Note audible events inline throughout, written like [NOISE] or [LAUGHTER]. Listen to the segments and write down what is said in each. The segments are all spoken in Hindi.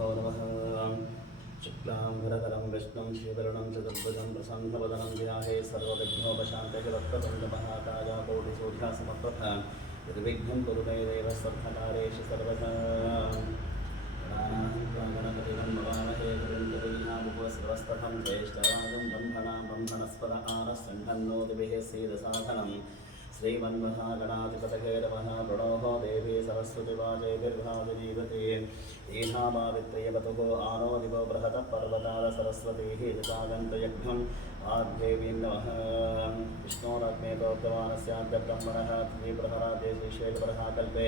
श्रीगुरुभ्यो नमः शुक्लां भरतरं विष्णुं श्रीवरुणं चतुर्भुजं प्रसन्नवदनं ध्याहे सर्वविघ्नोपशान्तजगत्प्रबन्धमहाकायाकोटिसूर्यासमप्रभ निर्विघ्नं कुरु मे देव सर्वकारेषु सर्वथा गणपतिनं नमामहे सर्वस्पथं ज्येष्ठराजं ब्रह्मणां ब्रह्मणस्पद आनस्सन्धन्नोतिभिः सीदसाधनम् श्रीमन्महागणाधिपतये नमः प्रणोः देवी सरस्वती वाजेभिर्भाविजीवते ईहामावित्रयवतुः आनो दिवो बृहतः पर्वताल सरस्वतीः जतागन्तयज्ञम् आद्देवीं नमः विष्णोरग्नेतोक्तवानस्याद्यब्रह्मणः त्रिप्रहरा श्रीश्वेतपरः कल्पे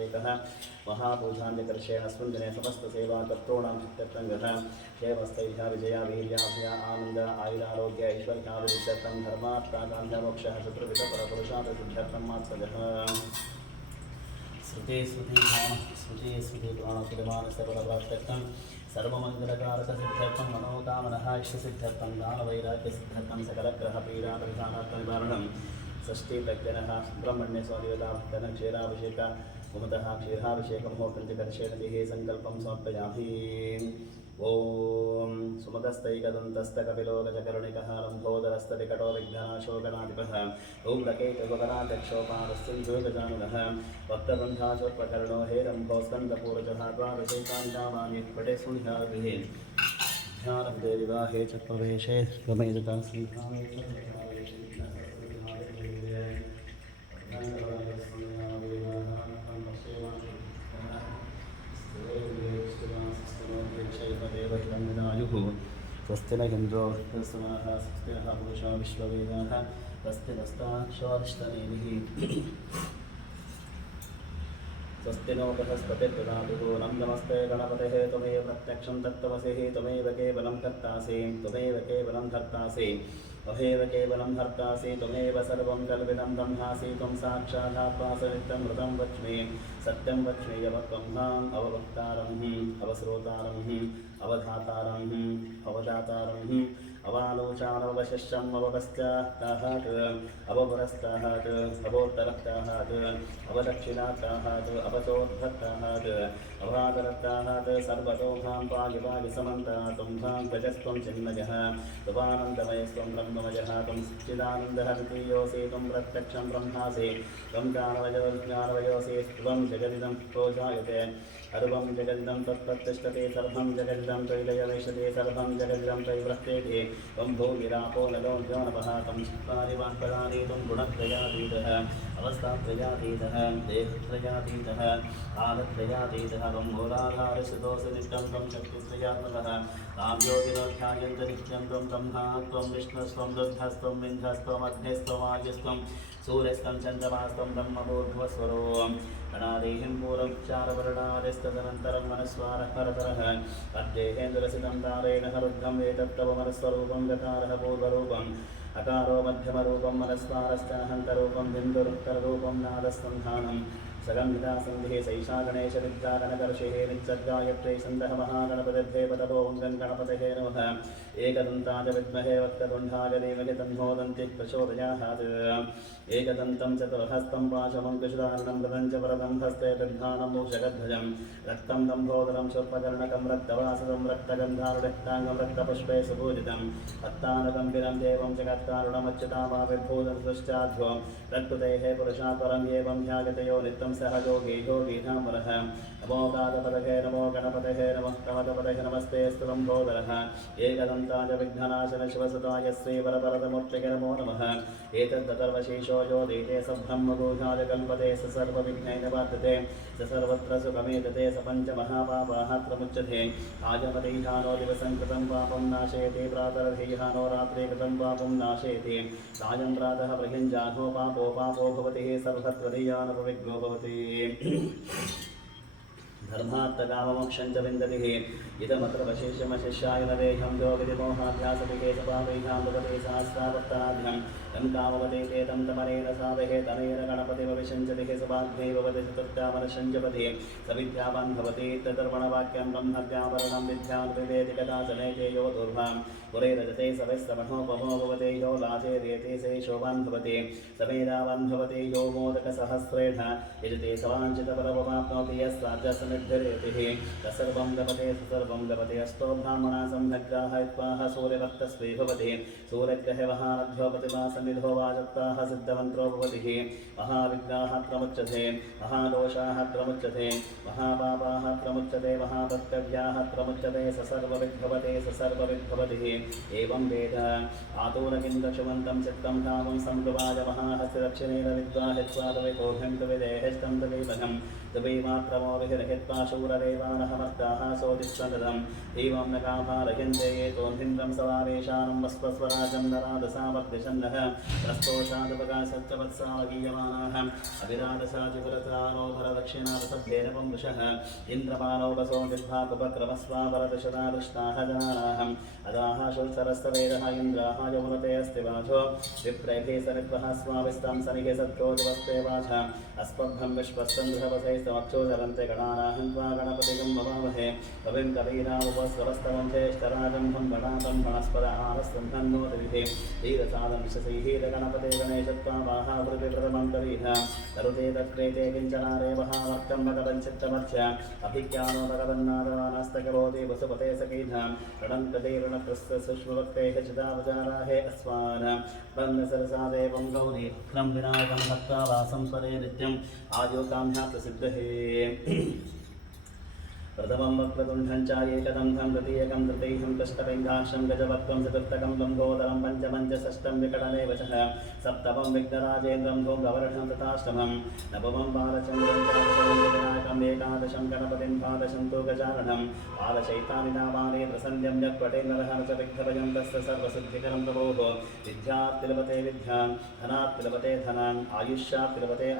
सुब्रह्मण्यस्वामिवतापित्तसङ्गक्षीराभिषेकः महापूजान्यकर्षेण अस्मिन् दिने समस्तसेवाकर्तॄणां चित्तङ्गः क्षेमस्थैः विजया वीर्याभ्या आनन्द, आयुरारोग्य ऐश्वर्याभिषक्तं धर्मार्थाकान्त्यमोक्षः चतुर्विधपरपुरुषात् सिद्ध्यर्थं मात्सजः। श्रुते स्मृति पुराण स्मृति स्मृति पुराणसुरमानसर्वप्रत्यर्थं सर्वमङ्गलकारकसिद्ध्यर्थं मनोकामनः, इष्टसिद्ध्यर्थं दानवैराग्यसिद्ध्यर्थं सुब्रह्मण्यस्वादिवताभक्तन भूमतः क्षीराभिषेकमुहूर्तं च कर्षेणतिः सङ्कल्पं समर्पयामि। ॐ सुमतस्तैकदन्तस्तकपिलो गजकर्णिकः लम्भोदरस्तटिकटो विघ्नाशोकनाधिपः ऊर्लकेतुपकराध्यक्षोपादस्सिन्धुगजानुगः वक्तबन्धाचोत्पकर्णो हेरम्भोस्कन्दपूरजः द्वादशैकान्तामानि पटे सुन्ध्यागृहे ध्यानविदेविवाहे च प्रवेशे गमयजता स्वस्ति न इन्द्रो वृद्धस्वनाः स्वस्ति नः पुरुषो विश्ववेदाः स्वस्ति नस्ताक्षोरिष्टनेमिः स्वस्ति नो बृहस्पतिर्ददातुः, नं नमस्ते गणपतेः, त्वमेव प्रत्यक्षं तत्त्वमसि, त्वमेव केवलं कर्तासि त्वमेव केवलं धर्तासि त्वमेव केवलं हर्तासि त्वमेव सर्वं कल्पितं ब्रह्मासि त्वं साक्षादात्मासनित्यं मृतं वच्मि, सत्यं वच्मि यवत्वं अववक्तारं हि अवस्रोतारं हि अवधातारं हि अवदातारं हि अवपुरस्ताहात् अवोत्तरत्ताहात् अवदक्षिणात्ताहात् अभागरत्ताहात् सर्वतोभां पागिपागिसमन्तात् त्वं भां गजस्त्वं चिन्मयः त्वमानन्दमयस्त्वं ब्रह्ममयः त्वं सच्चिदानन्दः द्वितीयोऽसि त्वं प्रत्यक्षं ब्रह्मासि। त्वं ज्ञानवयो ज्ञानवयोऽसि त्वं जगदिदं प्रोजायते। सर्वं जगदिदं तत्प्रतिष्ठते सर्वं जगदिदं त्रैलयवेशते सर्वं जगदिदं त्रैवृत्तेते। त्वं भूमिरापो नलो ज्ञानवः। त्वं पारिवाक्पदानि त्वं गुणत्रयातीतः अवस्थात्रयातीतः देहत्रयातीतः कालत्रयातीतः त्वं मूलाधारसितोऽसि नित्यं त्वं शक्तित्रयात्मकः तां योगिनोध्यायन्त नित्यं त्वं ब्रह्मा त्वं विष्णुस्त्वं रुद्धस्त्वं विन्धस्त्वमग्निस्त्वमायुस्त्वं सूर्यस्तं चन्द्रमास्त्वं ब्रह्मभूर्भुवस्वरोम् गणादेहिं पूर्वक्षारवर्णादिस्तदनन्तरं मनस्वारः परतरः अद्येहेन्द्रसितं तारेण हरुद्धं एतत्तव मनस्वरूपं गकारः पूर्वरूपम् అకారో మధ్యమ రూపం మనస్వారస్థ అహంతరూపం రూపం నాదస్తంధానం सगन्धिता सन्धिः सैषा गणेशविद्यागणकर्षिः नित्यगायत्रे सन्दः महागणपतिर्देवतपोङ्गं गणपतेः नमः। एकदन्ताय विद्महे वक्रतुण्डाय देवहि तन्नोदन्ति प्रचोदयात्। एकदन्तं चतुर्हस्तं पाशमङ्कुशदारुणं मृदं च वरदं हस्ते गन्धानं मूषगध्वजं। रक्तं लम्भोदरं शुल्पकर्णकं रक्तवासदं रक्तगन्धारुडक्ताङ्गं रक्तपुष्पे सुपूजितं। हत्तानकम्बिरं देवं जगत्कारुणमच्युतामाविर्भूतं सृष्टाध्वो प्रकृतेः पुरुषात् परम् एवं ध्यागतयो नित्यं सह योगी योगीनामरः नमो गागपदहे नमो गणपतये नमः कमलपतये नमस्ते स्तुलम्भोदरः एकदन्ताय विघ्ननाशन शिवसुताय श्रीवरपरतमूर्तिके नमो नमः। एतद्धतर्वशेषो यो दीते स ब्रह्मगोधाय कल्पते स सर्वविघ्नैः वर्तते स सर्वत्र सुखमेतते स पञ्चमहापापाः प्रमुच्यते आयमतीहानो दिवसं कृतं पापं नाशयति प्रातरधीहानो रात्रे कृतं पापं नाशयति। सायं प्रातः बृहिञ्जाघो पापो पापो भवति सर्वत्वदीयानपविग्गो भवति। विन्दतिः इदमत्र वशेषमशिष्याय न देहं योगितिमोहाभ्यासतिके सपादैहां भगवते सहस्रावर्तनाभ्यं तं कामवते ते तमनेन साधहे तनेन गणपतिमविशञ्चतिः सभाग्ने भवति चतुर्थामनशञ्जपति सविद्यावान् भवति तदर्पणवाक्यं ते यो दुर्भां पुरे रजते सवैस्तमनोपमो भवते यो लाजे रेते से शोभान् भवति समेधावान् भवति यो मोदकसहस्रेण यजते सवाञ्चितपरममाप्नोति यस्राजसनिर्धरेतिः तत्सर्वं लभते सर्वं लभते अस्तो ब्राह्मणा सम्यग्राहयित्वाः सूर्यभक्तस्वी भवति सूर्यग्रहवः अध्योपतिमासन्निधो वाचत्ताः सिद्धमन्त्रो भवतिः महाविग्राः प्रमुच्यते महादोषाः प्रमुच्यते महापापाः प्रमुच्यते महाभक्तव्याः प्रमुच्यते स सर्वविद्भवते स सर्वविद्भवतिः एवं वेद आतूरकिन्दक्षुमन्तं चित्तं कामं सम्भवाय महाहस्तिरक्षिणेन विद्वा हित्वा तवितोभ्यं तविदेहस्तं तवैमघं तवैमात्रमो विहिरहित्वा शूरदेवानहमर्दाः सोदिस्सन्ददम् एवं न कामारहिन्ते ये तोन्हिन्द्रं सवावेशानं वस्वस्वराजं नरादसावर्दिशन्नः प्रस्तोषादुपकाशच्चवत्सावगीयमानाः अभिरादशाजिपुरतारो भरदक्षिणादसभ्येन वंशः इन्द्रपानोपसो विद्भाकुपक्रमस्वावरदशदादृष्टाः जनानाहम् अदाः शुल्सरस्तवेदः इन्द्राः यमुनते अस्ति वाचो विप्रैभे सरिद्वः स्वाविस्तां सनिगे सत्रोजवस्ते वाच अस्मभ्यं विश्वस्तन्द्रवसै समक्षोजरन्ते गणानाहं त्वा गणपतिगं ममामहे कविं कवीनामुपस्वरस्तवं ज्येष्ठराजं भं गणातं वनस्पद आहस्तं धन्नोतिभिः धीरसादं शशैहीरगणपते गणेशत्वा वाहावृतिप्रथमं कवीः करुते तत्क्रेते किञ्चनारेवः वर्तं भगवञ्चित्तमर्च अभिज्ञानो भगवन्नादवानस्तकरोति वसुपते सकीनां ऋणं कृते ऋणप्रस्थसुष्मभक्तेः चिदावचाराहे अस्वान् बन्धसरसा देवं गौरी क्रं विनायकं भक्ता वासं स्वरे नित्यम् आयोकाम्या प्रसिद्धहे। प्रथमं वक्रतुण्डं च एकदन्तं तृतीयकं तृतीयं कृष्णपिङ्गाक्षं गजवत्वं चतुर्थकं लम्बोदरं पञ्चमं च षष्ठं विकटनेव च सप्तमं विघ्नराजेन्द्रं धूम्रवर्षं तथाष्टमं नवमं बालचन्द्रं एकादशं गणपतिं द्वादशं तु गजाननं नामानि प्रसन्ध्यं यक्वटे च विघ्नभयं तस्य सर्वसिद्धिकरं प्रभोः। विद्यां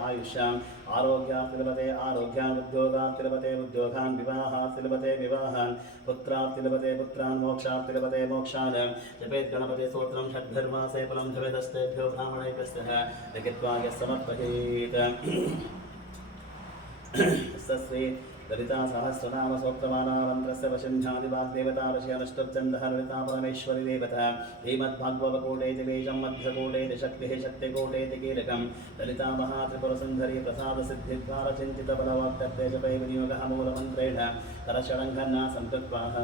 आयुष्याम् उद्योगान् विवाहात् तिलपते विवाहान् पुत्रात् तिलपते पुत्रान् मोक्षात् तिलपते मोक्षान्। जपेत् गणपते स्तोत्रं षड्भिर्मासे फलं जपेदस्तेभ्यो ब्राह्मणैकस्य। लिखित्वा यः समर्पयेत् [CLEARS THROAT] सस्वे ललिता सहस्रनाम सोक्तमानामन्त्रस्य वशिन्ध्यादिवाग्देवता वश्यनुष्टुप्चन्दः ललिता परमेश्वरी देवता श्रीमद्भागवतकोटेति बीजं मध्यकोटेति शक्तिः शक्तिकोटेति कीलकं ललिता महात्रिपुरसुन्दरी प्रसादसिद्धिद्वारचिन्तितबलवाक्तत्वे जपे विनियोगः मूलमन्त्रेण। करषडङ्घन्ना संकृत्वाः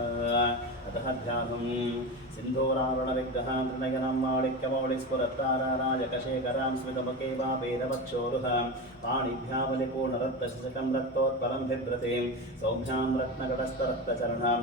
अतः ध्यानं सिन्धूरावरणविग्रहां त्रिनयनं माणिक्यमौलिस्फुरत्ताराराजकशेखरां स्मितमुखे वा वेदवक्षोरुः पाणिभ्यामलिपूर्णरत्नशकं रक्तोत्पलं बिभ्रतीं सौभ्यां रत्नकटस्थरक्तचरणां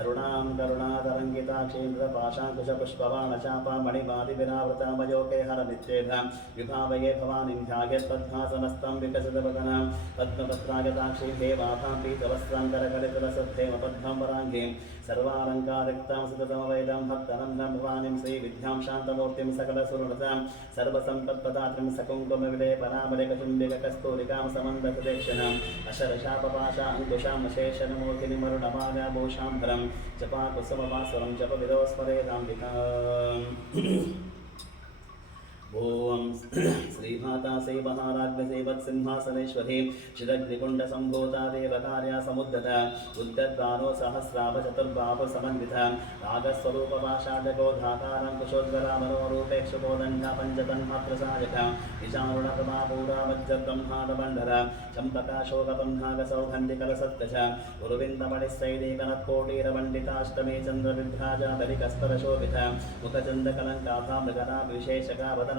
అరుణాం కరుణాతరంగితాక్షేంద్ర పాశాంకుశపుష్పవాణచాపామణిమాదివిరావృతామయోకే హర నిత్యేభాం విభావయే భవానీం ధ్యాయత్పద్మాసనస్తం వికసితవదనాం పద్మపత్రాగతాక్షీ దేవాభాం పీతవస్త్రాంకరకలితులసద్ధేమ పద్మం వరాంగీం సర్వాలంకారిక్తాం సుతమవైదాం భక్తనం భవానీం శ్రీ విద్యాం శాంతమూర్తిం సకలసురుణతాం సర్వసంపత్పదాత్రిం సకుంకుమ విలేపరామలికచుండికస్తూరికాం సమందసుదేక్షణం అశరశాపపాశాంకుశాం శేషణమూర్తిని మరుణమాగాభూషాంబరం शेषनमूर्तिनिमरुणमागाभूषाम्बरं जपा कुसुमवासुरं जप विरोस्मरेदाम्बिकाम् ॐ श्रीमाता श्रीमहाराज्ञसेवत्सिंहासनेश्वरी शिरग्निकुण्डसम्भूता देवकार्या समुद्धता उद्गद्वानो सहस्राभ चतुर्बाहु समन्विता नागस्वरूपपाषाढगोधाकारं कुशोद्गरामनोरूपेक्षुकोदण्डा पञ्चतन्मात्रसायका निचारुणप्रभापूरा वज्रब्रह्माण्डमण्डल चम्पकाशोकपन्नागसौगन्धिकलसत्कच गुरुविन्दमणिस्त्रैदेकनत्कोटीरमण्डिताष्टमे चन्द्रविभ्राजा बलिकस्तरशोभिता मुखचन्दकलङ्काभा मृगना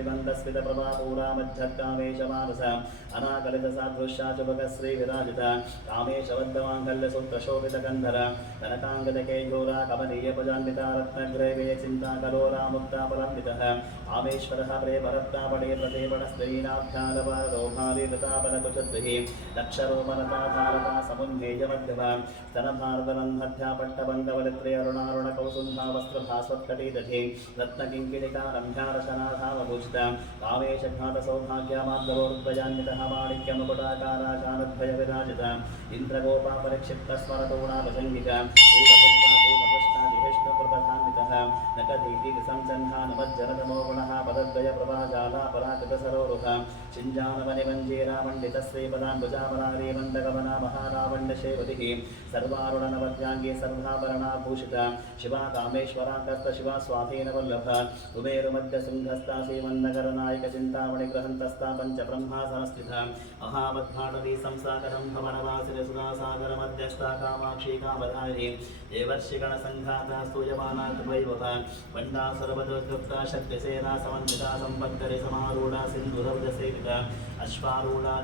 त्रिबन्धस्मितप्रभापूरा मध्यत्कामेशमानस अनाकलितसादृश्या चुबकश्री विराजित कामेशबद्धमाङ्गल्यसूत्रशोभितकन्धर कनकाङ्गदकेयोरा कमनीयभुजान्विता रत्नग्रैवे चिन्ताकलोरा मुक्तापलम्बितः कामेश्वरः प्रेमरत्नापणे प्रतिपणस्त्रीनाभ्यालपरोभालिलतापलकुचद्भिः लक्षरोपनता तारका समुन्मेयमध्यम स्तनभारतनन्मध्या पट्टबङ्गवलित्रे अरुणारुणकौसुम्भा वस्त्रभास्वत्कटीदधि रत्नकिङ्किणिका रम्भ्यारशनाधावभूषित कामेशघातसौभाग्यमार्गवोर्ध्वजान्वितः माणिक्यमुकुटाकाराशानद्भयविराजित इन्द्रगोपा परिक्षिप्तस्मरतोणापसङ्गिक पूतपुत्ता पूतकृष्णादिविष्णुप्रपथान्वितः नकधीति संसन्धानमज्जनतमो गुणः। पदद्वयप्रभाजालापराकृतसरोरुह चिञ्जानवनिमञ्जीरामण्डितश्रीपदाम्बुजामरारीमन्दगमना महारावण्डशेवतिः। सर्वारुणनवद्याङ्गे सर्वाभरणाभूषिता शिवा कामेश्वराकर्तशिवा स्वाधीनवल्लभ कुबेरुमध्यशृङ्गस्था श्रीमन्नगरनायकचिन्तामणिग्रहन्तस्था पञ्चब्रह्मासनस्थिता महावद्भाटवी संसागरं भवनवासिरसुरासागरमध्यस्था कामाक्षी कामधारिणी देवर्षिगणसङ्घाता स्तूयमाना कृपैवः वन्दा सर्वदुर्गुप्ता शक्तिसेना समन्विता सम्पत्तरे समारूढा अश्वारूढा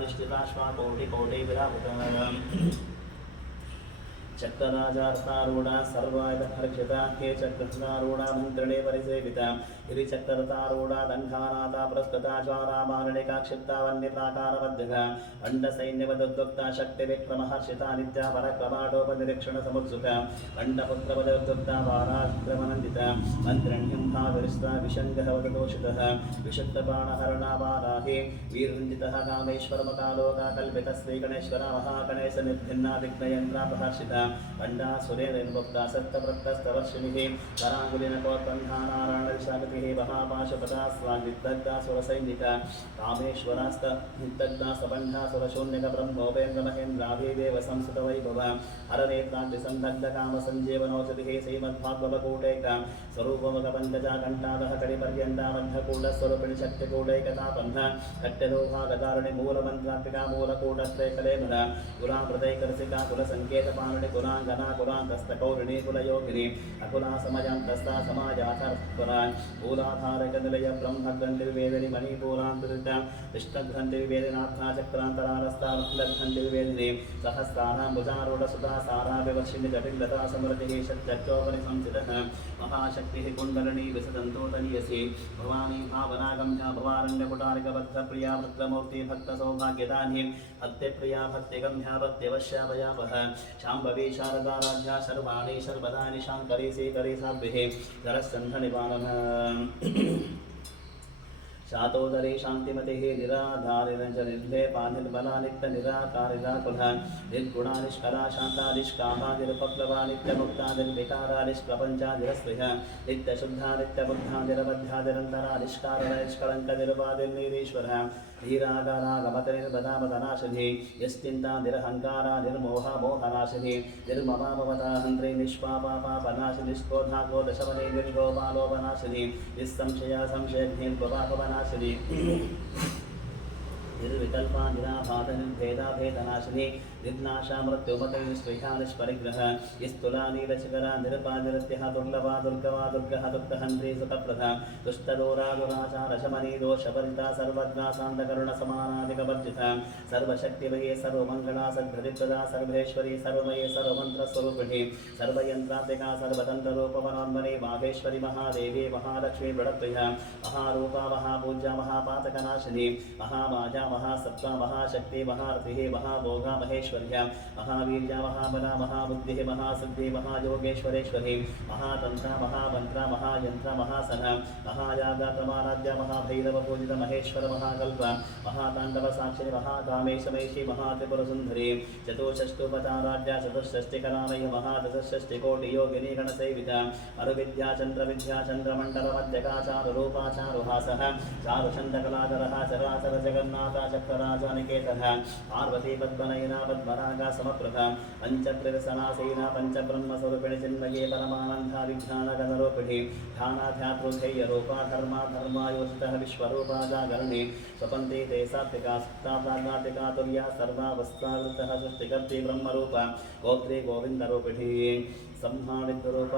चक्रराजार्थारूढा सर्वायुधर्क्षिता के चक्रधारूढा मन्त्रणे परिसेविता। గిరిచక్రరతారూఢా దంఘానాథ ప్రస్తుతాచారా మారణికా క్షిప్తా వన్యప్రాకారబద్ధగా వండ సైన్యవదోక్త శక్తి విక్రమహర్షిత నిత్య పరక్రమాటోపనిరీక్షణ సముత్సుక వండపుత్రవదోక్త వారాక్రమనందిత మంత్రణ్యం భావిరిస్త విషంగవదోషిత విషక్తబాణహరణాబారాహి వీరంజిత కామేశ్వరమకాలోకాకల్పిత శ్రీగణేశ్వర మహాగణేశ నిర్భిన్నా విఘ్నయంత్రాపహర్షిత పండా సురేణ సప్తప్రక్తస్తవర్షిణి కరాంగులిన విశాఖ कामेश्वरास्त निग्धग्धा सबन्धा सुरशून्यक ब्रह्मोपेन्द्र महेन्द्राभिदेव संस्कृतवैभव हरनेत्राद्रिसन्धग्धकामसञ्जीवनौषधिः श्रीमद्भागवतकूटैका स्वरूपमुखपञ्चजा घण्टादः कडिपर्यन्ता मध्यकूटस्वरूपिणि शक्तिकूटैकतापन्न कट्यलोभागतारिणि मूलमन्त्रात्मिका मूलकूटत्रैकलेमन कुलामृतैकरसिका कुलसङ्केतपाणिनि कुलाङ्गना कुलान्तस्तकौरिणी कुलयोगिनी अकुला समयान्तस्था समाजाथर्पुरान् मूलाधारकनिलय ब्रह्मग्रन्थिविवेदिनि मणिपूरान्तरिता कृष्णग्रन्थिविवेदिनाथा चक्रान्तरारस्था ग्रन्थिविवेदिनि सहस्राणां भुजारूढसुधा सारा विवर्षिणि जटिलता समृतिः षट्चक्रोपरि संस्थितः महाशक्तिः कुण्डलिनी विसदन्तोतनीयसी भवानी भावनागम्या भवारण्यकुटारिकबद्धप्रिया वृत्रमूर्ति भक्तसौभाग्यदानी भक्तिप्रिया भक्तिगम्या भक्त्यवश्यावयावः शाम्भवी शारदाराध्या सर्वाणि सर्वदानि शाङ्करी श्रीकरी साध्विः जरस्कन्धनिवारणः शातोदरे [CLEARS THROAT] शान्तिमतिः निराधारिरञ्च निर्भेपा निर्बला नित्यनिराकारिराकुलः निर्गुणा निष्कला शान्ता निष्कामा निरुपप्लवा नित्यमुक्ता निर्विकारा निष्प्रपञ्चा निरस्पृह नित्यशुद्धा नित्यबुद्धा निरबद्धा निरन्तरा ధీరాగారాగమతనిర్బదామతనాశధి యశ్చింతా నిరహంకారా నిర్మోహ మోహనాశిని నిర్మమామవతాహంత్రి నిష్పాపాపనాశి నిష్కోధాకో దశమనే నిర్గోపాలోపనాశిని నిస్సంశయ సంశయగ్నిర్గోపాపనాశిని నిర్వికల్పా నిరాభాత నిర్భేదాభేదనాశిని नीलशिखरा निरपा निरत्यः दुर्लभा दुर्गवा दुर्गः दुर्गहन्त्री सुखप्रदा दुष्टदोरा दुराचारशमनी दोषपरिता सर्वज्ञा सान्दकरुणसमानादिकवर्जिता सर्वशक्तिमये सर्वमङ्गला सद्भृतिप्रदा सर्वेश्वरी सर्वमये सर्वमन्त्रस्वरूपिणी। सर्वयन्त्रात्मिका सर्वतन्त्ररूपमनोन्मने माहेश्वरि महादेवी महालक्ष्मी बृहत्वया महारूपा महापूज्या महापातकनाशिनी। महामाजा महासत्ता महाशक्ति महारथिः महाभोगा महेश्वर्या। महावीर्या, महाबला, महाबुद्धिः महासिद्धिः महायोगेश्वरेश्वरी। महातन्त्रा, महामन्त्रा, महायन्त्रा, महासना। महायागातमाराध्या महाभैरवपूजित महेश्वर, महाकल्प। महाताण्डवसाक्षिणि महाकामेशमैषी, महात्रिपुरसुन्दरी। चतुष्षष्टुपचाराध्या, चतुष्षष्टिकलामयी महादशष्टिकोटियोगिनी गणसेविता अरुविद्या, चन्द्रविद्या, चन्द्रमण्डलमध्यकाचारुरूपाचारुहासः। चारुषण्डकलाधरः चराचर जगन्नाथा పరాగా సమప్రథ పంచప్రసనాసీన పంచబ్రహ్మస్వరూపిణి చిన్మయే పరమానందావిజ్ఞానగణరూపిణి ధ్యానాధ్యాతృధేయ రూపా ధర్మా ధర్మాయోచిత విశ్వరూపాదాగరణి స్వపంతే తే సాత్వికా సుప్తాప్రాజ్ఞాతికా తుర్యా సర్వావస్థావృత సృష్టికర్తి బ్రహ్మరూప గోత్రే గోవిందరూపిణి సంహావిద్వరూప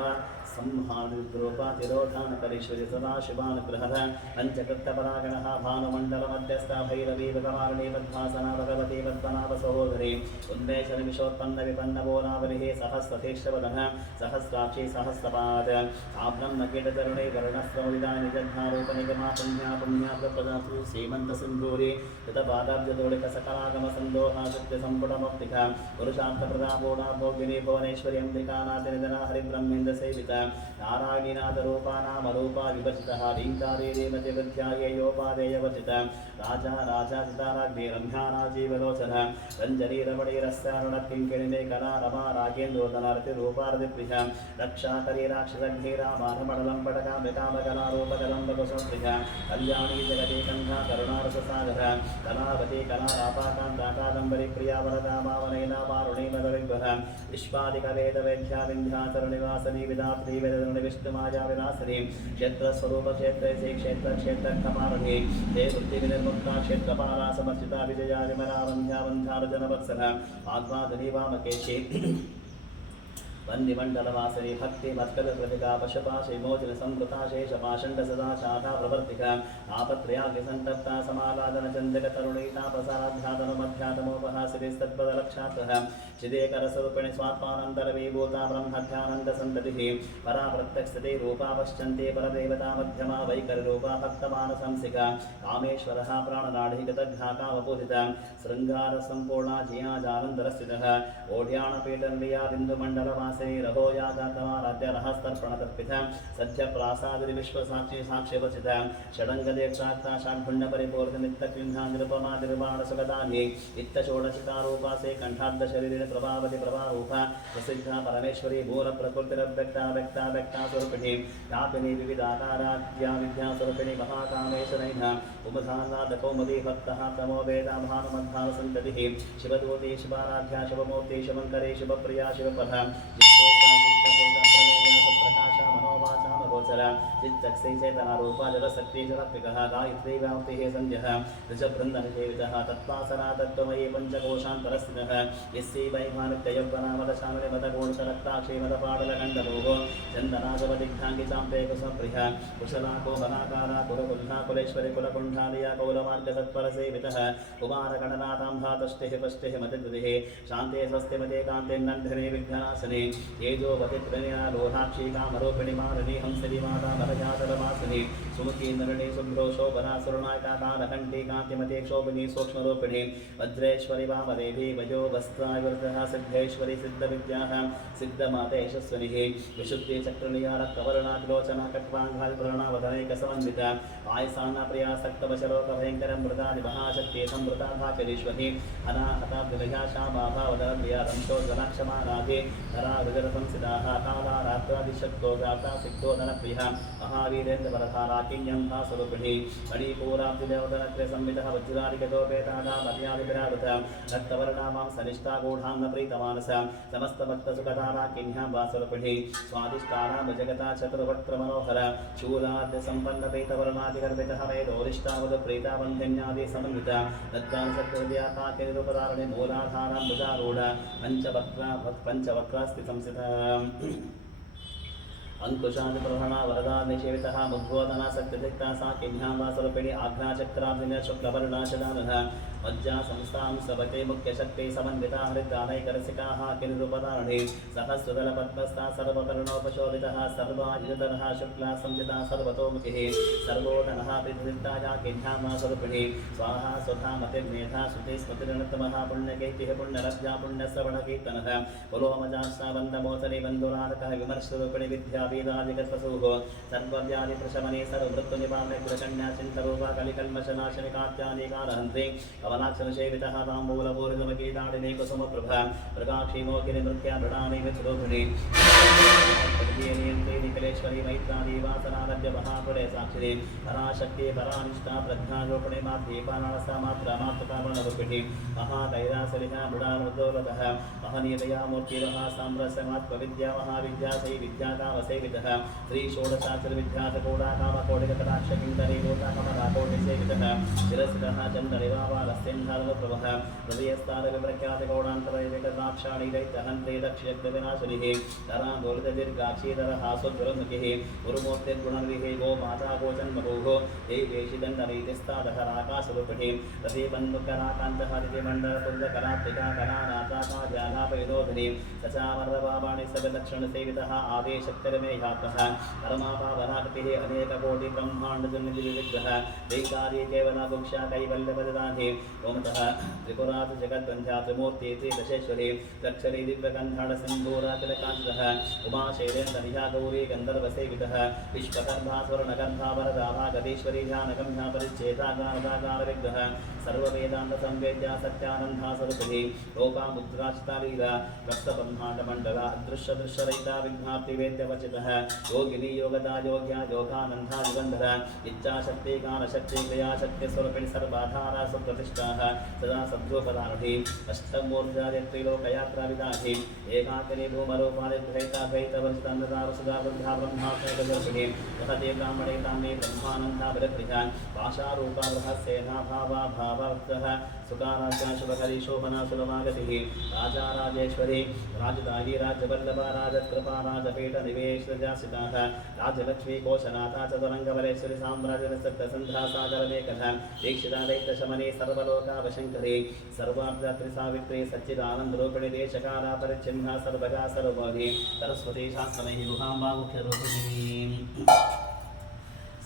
సంహావిద్వరూప తిరోధానకరీశ్వరి సదాశివానుగ్రహద పంచకృత్తపరాగణ భానుమండల మధ్యస్థ భైరవీ భగవాణి పద్మాసన భగవతి పద్మనాభ సహోదరి. ఉన్మేష నిమిషోత్పన్న విపన్న భోనావరిహి సహస్రతీక్షవదన సహస్రాక్షి సహస్రపాద. ఆబ్రహ్మ కీటచరుణై వర్ణశ్రమవిదా నిజద్ధారూప నిగమా పుణ్యా పుణ్యాప్రపదాసు శ్రీమంత సింధూరి కృత సకలాగమ సందోహాసత్య సంపుటమప్తిక పురుషార్థ ప్రదాపోడా భోగిని భువనేశ్వరి అంబికానాథ जगदना हरिब्रह्मेन्द्र सेविता नारायणीनाथरूपा नामरूपा विभजितः रीङ्कादेव जगध्याययोपादेयवर्जित राजा राजा चिताराग्ने रम्या राजीवलोचन रञ्जनी रमणीरस्यारुणकिङ्किणिने कला रमा रागेन्दोदनार्तिरूपार्तिप्रिय रक्षाकरी राक्षसग्नि रामानमडलं पटकामृकामकलारूपकलम्बकुसंप्रिय कल्याणी जगते कण्ठा करुणारससागर कलावती कलारापाकान्ताकादम्बरी प्रिया वरदा मावनैला वारुणीमदविग्रह विश्वादिकवेदवैध्यादि विन्ध्याचलनिवासने विदात्रीवेदनविष्णुमायाविनाशने क्षेत्रस्वरूपक्षेत्रे श्री क्षेत्रक्षेत्रकपालने हे वृत्तिविनिर्मुक्ता क्षेत्रपाला समर्चिता विजया विमला वन्ध्या वन्ध्यार्जनवत्सला आत्मा धनी वामकेशे वन्दिमण्डलवासरे भक्ति भक्तप्रतिका पशपाशे मोचनसंकृताशेषपाषण्डसदा शाखा प्रवर्तिका। आपत्रयाग्निसन्तप्ता समालादनचन्दकतरुणीतापसाराध्यातमध्यातमोपहासिरिस्तद्वदलक्षातः चिदेकरस्वरूपिणि स्वात्मानन्तरवीभूता ब्रह्मध्यानन्दसन्ततिः परा प्रत्यक्षते रूपा पश्यन्ते परदेवता मध्यमा वैकररूपा भक्तमानसंसिका। कामेश्वरः प्राणनाढीगतघाका वपूजिता शृङ्गारसम्पूर्णा जिया जानन्दरस्थितः ओढ्याणपीठन्विया बिन्दुमण्डलवास रहो यागातमाराध्य रहस्तर्पणतर्पित सद्यप्रासादिनि विश्वसाक्षि साक्ष्यवचित षडङ्गदेक्षाक्ता षड्भुण्डपरिपूर्तिनित्यगृह्णा निरुपमादिर्बाणसुगदानि इत्तषोडशिकारूपासे कण्ठाद्दशरीरे प्रभावति प्रभारूपा, प्रसिद्धा परमेश्वरी मूलप्रकृतिरव्यक्ता व्यक्ता व्यक्ता स्वरूपिणी, व्यापिनी विविधाकाराद्या विद्यास्वरूपिणी महाकामेश्वरैः उपधानादकौमुदी भक्तः, तमो वेदा भानुमद्भावसन्ततिः, शिवदूती, शिवाराध्या, शिवमूर्ति, शिवङ्करी, शिवप्रिया शिवपथा प्रकाशा मनोवाचामगोचर चित्चक्षे चेतनारूपा जलशक्ति जलत्विकः गायत्री व्याप्तिः सन्ध्यः। ऋषभृन्दनिषेवितः तत्त्वासना तत्त्वमयी पञ्चकोशान्तरस्थितः। यस्यै वैमानित्ययौवनामदशामिनि मदगोणकरक्ताक्षे मदपाडलकण्डलोः चन्दनागवदिग्धाङ्गि चाम्पे कुसप्रियः कुशलाको वनाकारा कुलकुल्हा कुलेश्वरि कुलकुण्ठालया कौलमार्गतत्परसेवितः कामरूपिणि मालिनी हंसनि माता बलजातलवासिनी सुमुखी नलिनी शुभ्रो शोभना सुरनायका कालकण्ठी कान्तिमते क्षोभिनी सूक्ष्मरूपिणी वज्रेश्वरि वामदेवी वयो वस्त्राविवृतः सिद्धेश्वरि सिद्धविद्याः सिद्धमाते यशस्वनिः विशुद्धि चक्रनिया रक्तवर्णातिलोचना कट्वाङ्घाल्पूर्णावधनैकसमन्विता पायसाना प्रिया सक्तवशलोकभयङ्करं मृतादि महाशक्ति संवृता धाकरीश्वरी अनाहताब्दिलया श्यामाभावदरव्या रंशोज्वलाक्षमानाभि धरा विगतसंसिदाः काला रात्रादिशक्तो गाता सिक्तोदनप्रियः महावीरेन्द्रवरधारा किञ्यं भास्वरूपिणी मणिपूराब्दिदेवदनत्रे संवितः वज्रादिगतोपेतादा मर्यादिविरावृत रक्तवर्णामां सनिष्ठा गूढाङ्गप्रीतमानस समस्तभक्तसुखधारा किञ्यां वास्वरूपिणी स्वादिष्टानां जगता चतुर्वक्त्रमनोहर शूलाद्यसम्पन्नपीतवर्णादिगर्भितः वेदोरिष्टावदप्रीतावन्ध्यन्यादि समन्वित दत्तांसकृत्याकाकिनिरुपदारणे मूलाधारां भुजारूढ पञ्चवक्रा पञ्चवक्रास्ति संस्थितः అంకుశాది ప్రహణ వరదా నిషేవిత ముద్బోధన సత్యధిక్త సా కిన్యావాసరూపిణి ఆజ్ఞాచక్రాభిన శుక్లవర్ణాశదాన मज्जा संस्थां सबके मुख्यशक्ति समन्विता हरिद्रानैकरसिकाः किनिरुपदारणे सहस्रदलपद्मस्था सर्वकर्णोपशोभितः सर्वायुधरः शुक्ला संजिता सर्वतोमुखिः सर्वोधनः विधृताया किन्यां वासरूपिणी स्वाहा स्वधा मतिर्मेधा श्रुति स्मृतिर्णतमः पुण्यकीर्तिः पुण्यलब्धा पुण्यश्रवणकीर्तनः पुलोमजाश्रावन्दमोचने बन्धुरारकः विमर्शरूपिणि विद्या वेदादिगतपशुः सर्वव्याधिप्रशमने सर्ववृत्तनिवारणे गुणकन्या चिन्तरूपा कलिकल्मषनाशिनि कात्यानिकालहन्त्रे कमलाक्षरसेवितः ताम्बूलपूरितमकीटाडिने कुसुमप्रभा मृगाक्षी मोहिनि नृत्या मृडानि मित्रोभिणि नियन्त्रे निकलेश्वरी मैत्राणि वासनारभ्य महापुरे साक्षिणे पराशक्ति परानिष्ठा प्रज्ञारूपिणे माध्ये पानासा मात्रा मातृकावर्णरूपिणी महाकैलासलिहा मृडानुद्दोलतः महनीयतया मूर्तिरः महाविद्या सै शिरसितः हृदयस्थानविप्रख्यातकोडान्तरैकटाक्षाणीदैत्यहन्त्रे दक्षयज्ञविनाशिनिः करान्दोलितदीर्घाक्षीधरहासोज्वलमुखिः गुरुमूर्तिर्गुणनिधिः गो माता गोचन्मगोः देवेशिदण्डनीतिस्तादः राकाशरूपिणीं रथे बन्धुकराकान्तः दितिमण्डलपुञ्जकरात्मिका कलानाथाता ज्ञानापविनोदिनीं सचामर्दबाबाणि सगलक्षणसेवितः आदेशक्तिरमे ह्यातः परमापावनाकृतिः अनेककोटिब्रह्माण्डजन्यविग्रह देकार्ये ओमतः त्रिपुरात् जगद्वन्ध्या त्रिमूर्ति त्रिदशेश्वरी दक्षरी दिव्यकन्धाडसिन्धूरातिलकान्तः उमाशैलेन्द्रनिया गौरी गन्धर्वसेवितः विश्वकर्भास्वरनगर्भा वरदाभागदीश्वरी ध्यानगम्या परिच्छेदागारदागारविग्रह सर्ववेदान्तसंवेद्या सत्यानन्दा सरस्वती लोकामुद्राचितालीला रक्तब्रह्माण्डमण्डला अदृश्यदृश्यरहिता विघ्नाप्तिवेद्यवचितः योगिनी योगदा योग्या योगानन्दा युगन्धर इच्छाशक्ति कालशक्ति क्रियाशक्तिस्वरूपिणि सर्वाधारा सुप्रतिष्ठाः सदा सद्योपदारुढी अष्टमूर्जायत्रिलोकयात्राविदाहि एकाकिनी भूमरूपादिद्वैताद्वैतवर्जितन्नदारुसुधा बुद्धा ब्रह्माक्षयगर्भिणी रहते ब्राह्मणे बृहस्सेना भावा भावार्थः सुकाराज्या शुभकरी शोभना सुलभागतिः राजा राजेश्वरी राजदायी राज्यवल्लभा राजकृपा राजपीठ निवेशजासिताः राजलक्ष्मी कोशनाथा चतुरङ्गवलेश्वरी साम्राज्यसप्तसन्ध्या सागरमेकः दीक्षिता दैत्यशमनी सर्वलोकावशङ्करी सर्वाब्धत्रिसावित्री सच्चिदानन्दरूपिणी देशकाला परिच्छिन्ना सर्वगा सर्वोधि सरस्वती शास्त्रमयी गुहाम्बा मुख्यरूपिणी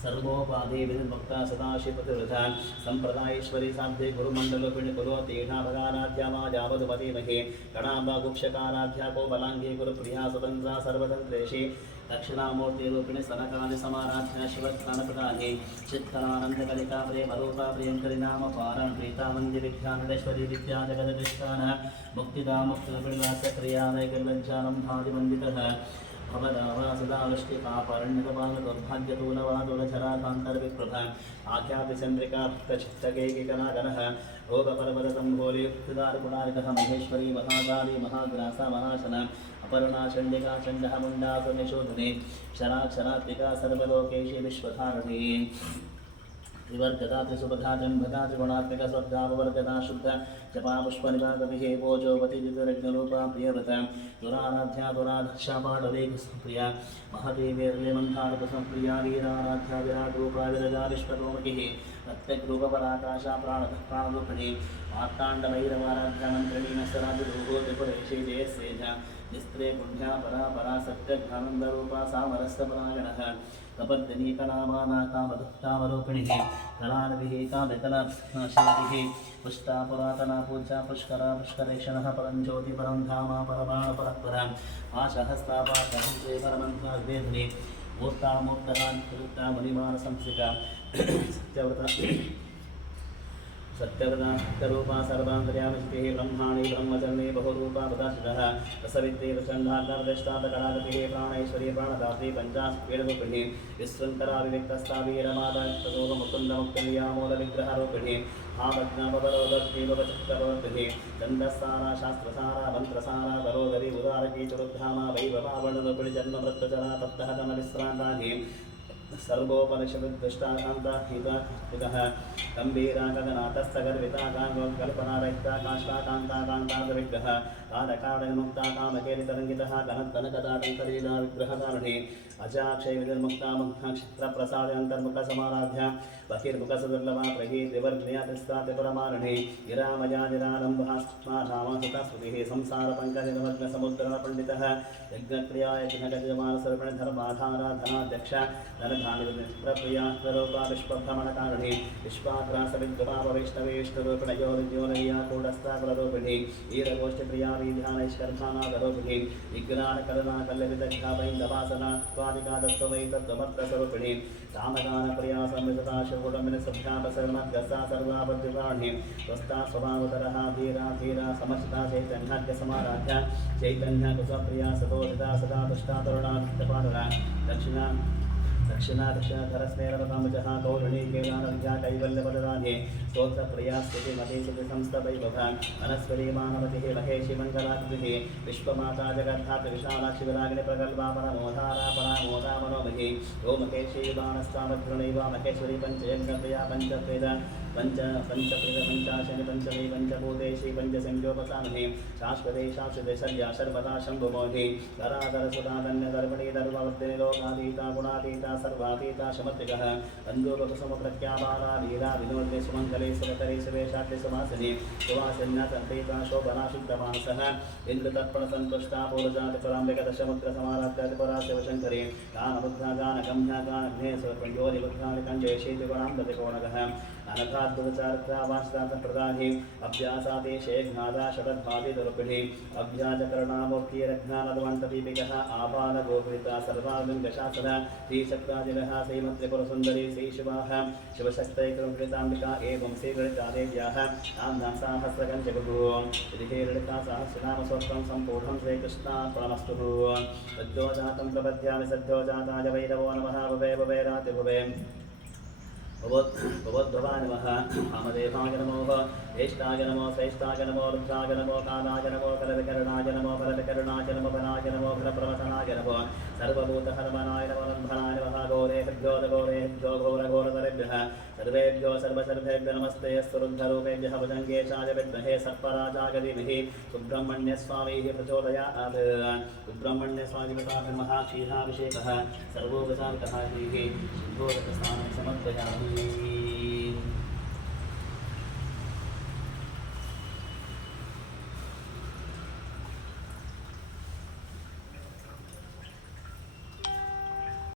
सर्वोपाधि विनिर्मुक्ता सदाशिवतिवृथा सम्प्रदायेश्वरी साध्ये गुरुमण्डलोपिणि कुलोतीढाभगाराध्या मा जावधुमतीमहे गणाम्बा गुक्षकाराध्या कोबलाङ्गी गुरुप्रिया स्वतन्त्रा सर्वतन्त्रेषि दक्षिणामूर्तिरूपिणि सनकादि समाराध्या शिवत्कानप्रदाने चित्तरानन्दकलिका प्रेमरूपा प्रियङ्करि नाम पारान् प्रीतामन्दिविद्यानडेश्वरी विद्या जगदधिष्ठानः मुक्तिदा मुक्तिरूपिणि वासक्रियानैकर्लज्जानं भादिमन्दितः भवदावा सदा वृष्टिपापरण्यकपालदौर्भाग्यतूलवादुलझराकान्तर्विप्रभ आख्यातिचन्द्रिका चित्तकैकिकनागनः भोगपर्वतसम्भोलियुक्तिदारगुणारिकः महेश्वरी महाकाली महाग्रासा महाशन। अपर्णा चण्डिका चण्डः मुण्डासुनिशोधने। शराक्षरात्मिका सर्वलोकेशि विश्वधारिणी। त्रिवर्गदा त्रिसुभगा जन्मगा त्रिगुणात्मिका स्वद्धाववर्गदा शुद्ध जपा दिव्यरज्ञरूपा प्रियव्रता दुराराध्या दुराधशापाडवेकसंप्रिया महदेवीर्यमन्थारकसंप्रिया वीराराध्या विराटरूपा विरजा विश्वतोमकिः प्रत्यग्रूपपराकाशा प्राण प्राणरूपिणी मार्ताण्डभैरवाराध्या मन्त्रिणी नस्तराजरूपो त्रिपुरेशे निस्त्रे पुण्या परा परा सत्यघ्नानन्दरूपा सामरस्तपरायणः कपर्दिनी कलामाना कामदुःखावरूपिणिः कलानभिः कामितलनाशिनिः पुष्टा पुरातना पूजा पुष्करा पुष्करेक्षणः परं ज्योति परं धामा परमाण परपरा आशहस्तापाशहंसे प्रयुक्ता मुनिमानसंसिका सत्यव्रता सत्यवदारूपा सर्वान्तर्यामिष्टिः ब्रह्माणि ब्रह्मचर्णे बहुरूपा प्रदर्शितः रसविद्ये प्रचण्डाकर्दष्टातकरागतिः प्राणैश्वरी प्राणदात्री विविक्तस्था वीरमादमुकुन्दमुक्तिर्यामूलविग्रहरूपिणी भावज्ञापवरोदर्जीवचित्तवर्तिः छन्दस्सारा शास्त्रसारा, मन्त्रसारा तरोदरी उदारकी चतुर्धामा वैभवावर्णरूपिणि जन्मवृत्तचरा तप्तः तमविश्रान्तानि। सर्वोपनिषदुष्टाकान्ता हिता हितः गम्भीरा गगनाथस्थगर्विता कल्पनारहिता काष्ठाकान्ता कान्ताविग्रह कालकालमुक्ता कामकेलितरङ्गितः कनत्तनकदाटङ्कलीला विग्रहकारिणी अजाक्षय विनिर्मुक्ता मुग्धक्षित्रप्रसादन्तर्मुखसमाराध्या बहिर्मुखसदुर्लभा प्रही त्रिवर्णयातिस्तातिपरमारिणी निरामया निरालम्भास्माधामसुतस्मृतिः संसारपङ्कजनिमग्नसमुद्रपण्डितः यज्ञक्रिया यज्ञगजमानसर्पणधर्माधारा धनाध्यक्ष धनधानिप्रिया स्वरूपा विश्वभ्रमणकारिणी विश्वाग्रासविद्युपापवैष्णवे विष्णुरूपिणयो विद्योनया कूटस्थाकुलरूपिणी वीरगोष्ठिप्रिया वीध्यानैष्कर्धानागरूपिणी विज्ञानकरुणा कल्लविदग्धावैन्दवासना त्वादिका दत्तवै तत्त्वमत्तस्वरूपिणी सामगानप्रिया संवितता शिवकुटुम्बिनि सभ्यापसर्मद्गसा सर्वापद्युपाणि स्वस्था स्वभावतरः दक्षिणा दक्षिणा दक्षिणधरस्नेरवकामजः कौरुणी केलानविद्या कैवल्यपददाने स्तोत्रप्रिया स्तुतिमती सुतिसंस्तवैभव मनस्वरी मानवतिः विश्वमाता जगद्धात्र विशालाक्षि विरागिणि प्रगल्भा परमोधारा परामोदा मनोमहि ओ महेशी बाणस्तावद्गुणैव महेश्वरी पञ्चयज्ञप्रिया पञ्चत्वेद पञ्च पञ्चत्रिद पञ्चाशनि पञ्चमी पञ्चभूतेशी पञ्चसंख्योपसामहि शाश्वते शाश्वते शल्या सर्वदा, शम्भुमोहि धराधरसुधा धन्यधर्मणि धर्मवर्तिनि लोकातीता, गुणातीता, सर्वातीता, शमत्रिकः बन्धुपकुसुमप्रत्यापारा लीला, विनोदे, सुमङ्गले सुरकरे सुवेशाग्रे सुवासिनि सुवासिन्यतन्त्रिता शोभना, शुद्धमानसः इन्द्रतर्पणसन्तुष्टा पूर्वजातिपराम्बिकदशमुद्रसमाराध्यातिपरा शिवशङ्करे गानमुद्रा गानगम्या, गानघ्ने शीतिगुणाम्बतिकोणगः अनघाद्भुतचारित्रावांशदातप्रदाहि अभ्यासाते शेघ्नादा षडद्भाविदुरुपिणि अभ्याजकरणामूर्तिरघ्नानदवन्तदीपिकः आपादगोपीता सर्वालिङ्गशासन श्रीचक्रादिलः श्रीमत्रिपुरसुन्दरी, श्रीशिवाः शिवशक्तैकरुकृताम्बिका एवं श्रीगणितादेव्याः नाम्नां साहस्रकं जगुः यदि हे ललिता सहस्रनामस्वत्वं सम्पूर्णं श्रीकृष्णार्पणमस्तु। सद्यो जातं प्रपद्यामि सद्यो जाताय वैरवो नमः, भवे भवे रातिभुवे भवत् भवद्भवाय नमः वामदेवाय नमो। ज्येष्ठाय नमो श्रेष्ठाय नमो रुद्राय नमो कालाय नमो फलविकरणाय नमो फलविकरणाय नमो फलाय नमो फलप्रवचनाय नमो सर्वभूतहरमनाय नमो नन्धनाय नमः घोरेभ्यो घोरेभ्यो घोरघोरतरेभ्यः सर्वेभ्यो सर्वसर्वेभ्यो नमस्ते स्वरुद्धरूपेभ्यः भुजङ्गेशाय विद्महे सर्पराजाय धीमहि सुब्रह्मण्यस्वामीः प्रचोदयात्। सुब्रह्मण्यस्वामी प्रसादमः क्षीराभिषेकः समर्पयामि।